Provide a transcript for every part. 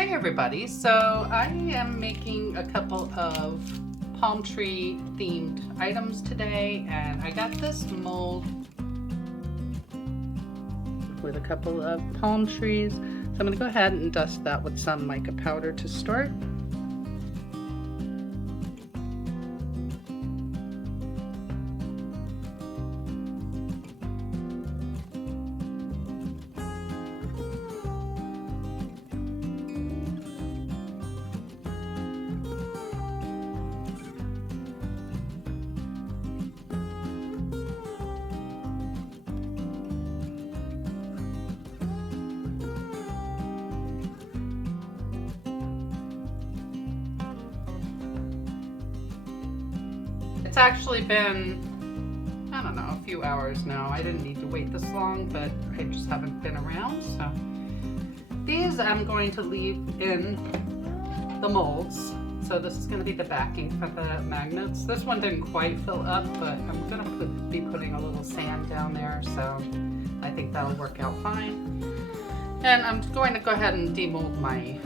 Hey everybody, so I am making a couple of palm tree themed items today, and I got this mold with a couple of palm trees. So I'm going to go ahead and dust that with some mica powder to start. It's actually been, I don't know, a few hours now. I didn't need to wait this long, but I just haven't been around. So these I'm going to leave in the molds. So this is going to be the backing for the magnets. This one didn't quite fill up, but I'm going to be putting a little sand down there. So I think that'll work out fine. And I'm going to go ahead and demold my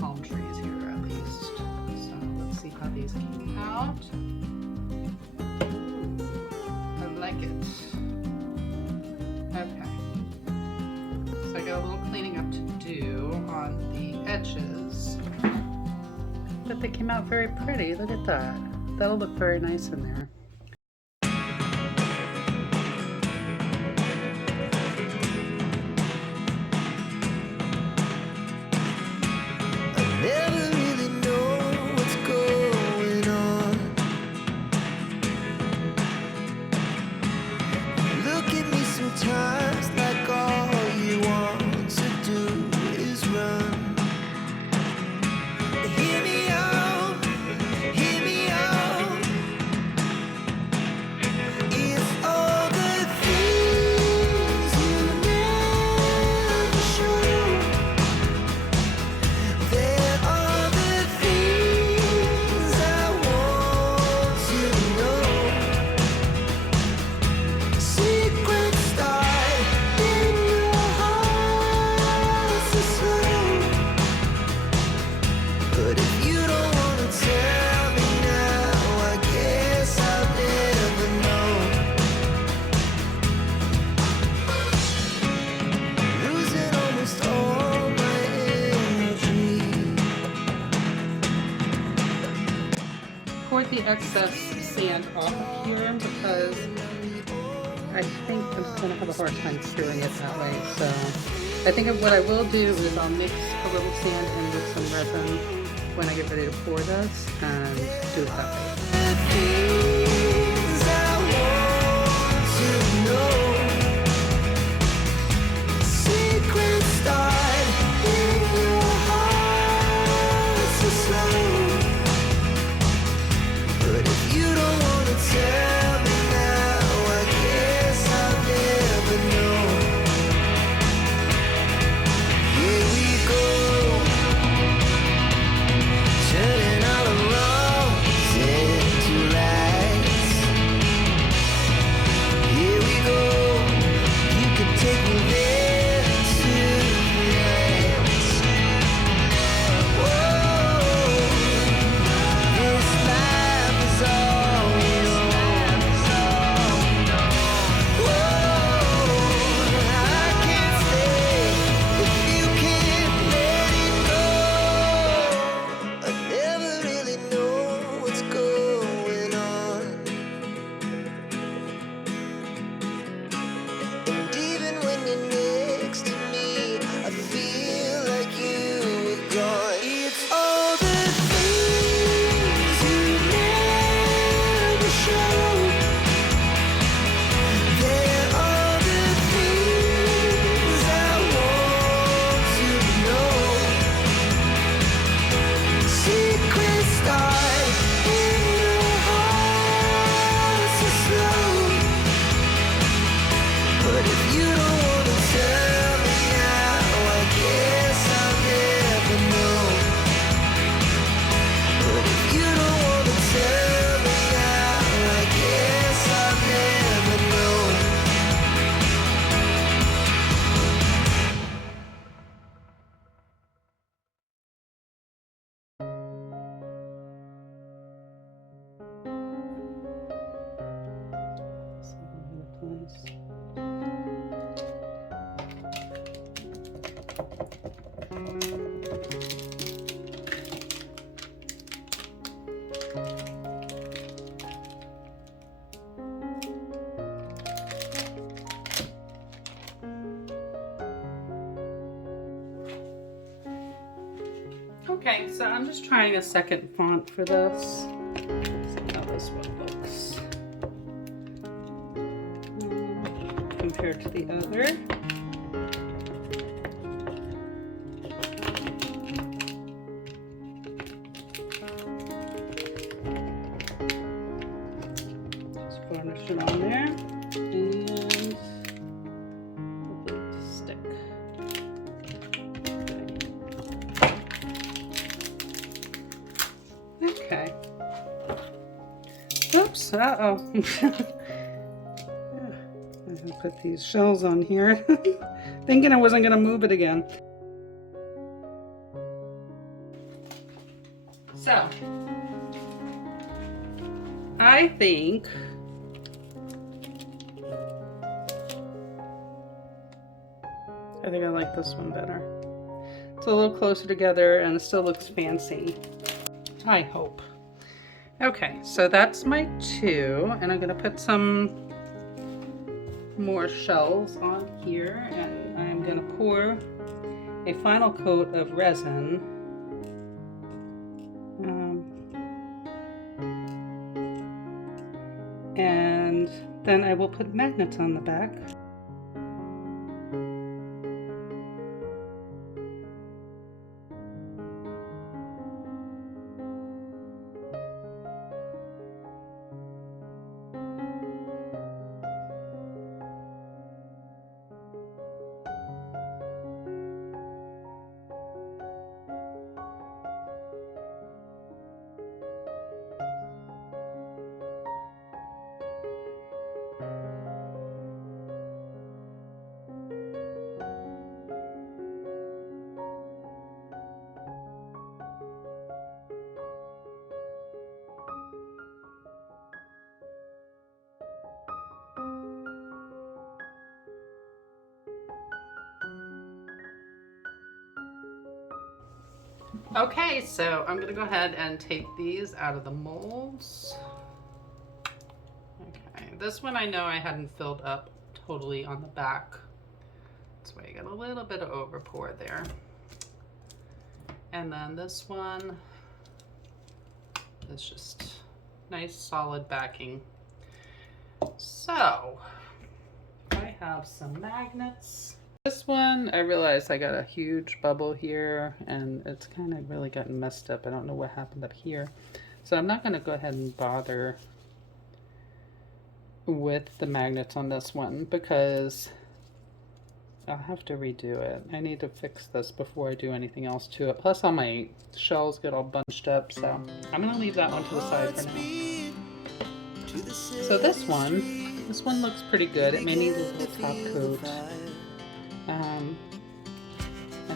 palm trees here at least. So let's see how these came out. It. Okay, so I got a little cleaning up to do on the edges, but they came out very pretty. Look at that. That'll look very nice in there. Times like all you want to do is run. Hear me out, hear me out. It's all the things you never show. There are the things I want to know. Secrets poured the excess sand off of here because I think I'm just going to have a hard time curing it that way. So I think what I will do is I'll mix a little sand in with some resin when I get ready to pour this and do it that way. Turning all the roses into light. Okay, so I'm just trying a second font for this. See how this one looks compared to the other. Just garnish it on there and hopefully it'll stick. Okay. Oops, uh-oh. I'm gonna put these shells on here, thinking I wasn't gonna move it again. So, I think I like this one better. It's a little closer together and it still looks fancy. I hope. Okay, so that's my 2, and I'm gonna put some more shells on here, and I'm gonna pour a final coat of resin. And then I will put magnets on the back. Okay, so I'm gonna go ahead and take these out of the molds. Okay, this one I know I hadn't filled up totally on the back. That's why you got a little bit of over pour there. And then this one is just nice solid backing. So, I have some magnets. This one, I realized I got a huge bubble here and it's kind of really gotten messed up. I don't know what happened up here. So I'm not going to go ahead and bother with the magnets on this one because I'll have to redo it. I need to fix this before I do anything else to it. Plus all my shells get all bunched up, so I'm going to leave that one to the side for now. So this one looks pretty good. It may need a little top coat. And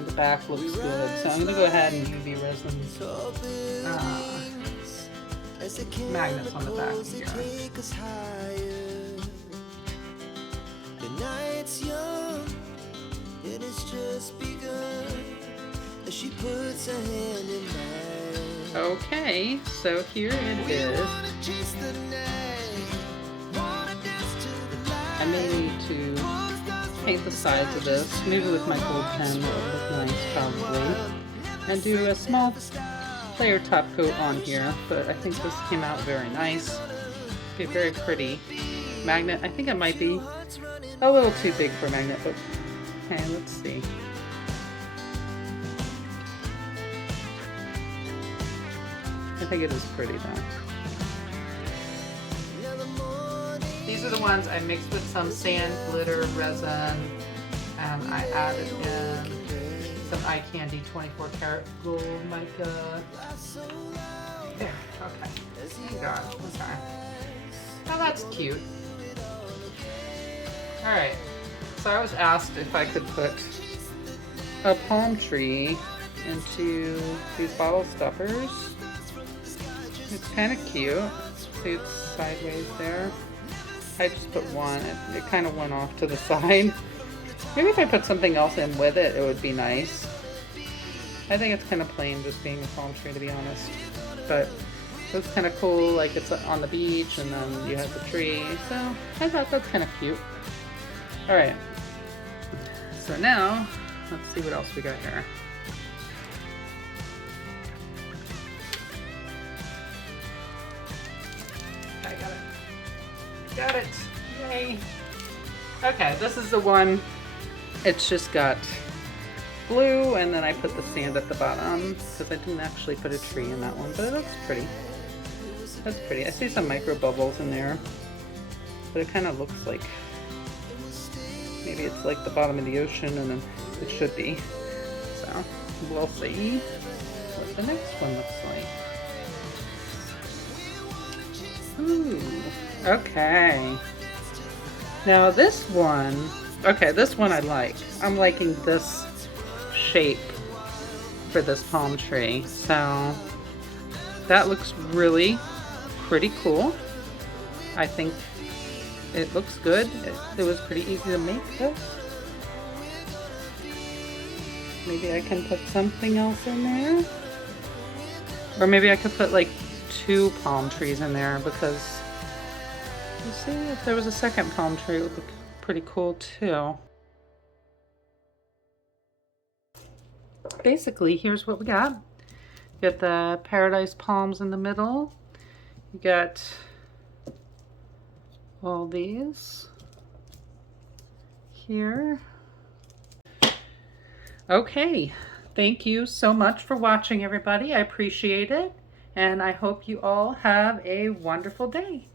the back looks good, so I'm going to go ahead and UV resin magnets on the back here. The night's young, it has just begun as she puts her hand in mine. Okay, so here it is. I may need to paint the sides of this, maybe with my gold pen, it would look nice probably, and do a small layer top coat on here, but I think this came out very nice. Be a very pretty magnet. I think it might be a little too big for a magnet, but hey, let's see. I think it is pretty though. These are the ones I mixed with some sand, glitter, resin, and I added in some eye candy 24 karat gold mica. There, okay. Thank God, okay. Now that's cute. Alright, so I was asked if I could put a palm tree into these bottle stuffers. It's kind of cute. See, it's sideways there. I just put one. It kind of went off to the side. Maybe if I put something else in with it, it would be nice. I think it's kind of plain just being a palm tree, to be honest. But it was kind of cool, like it's on the beach and then you have the tree. So I thought that's kind of cute. Alright. So now, let's see what else we got here. Got it. Yay. Okay, this is the one. It's just got blue, and then I put the sand at the bottom because I didn't actually put a tree in that one, but it looks pretty. That's pretty. I see some micro bubbles in there, but it kind of looks like maybe it's like the bottom of the ocean, and then it should be. So we'll see what the next one looks like. Ooh, okay. Now this one, okay, this one I like. I'm liking this shape for this palm tree. So that looks really pretty cool. I think it looks good. It was pretty easy to make this. Maybe I can put something else in there. Or maybe I could put like 2 palm trees in there, because you see, if there was a second palm tree, it would look pretty cool too. Basically, here's what we got. You got the paradise palms in the middle. You got all these here. Okay, thank you so much for watching, everybody. I appreciate it, and I hope you all have a wonderful day.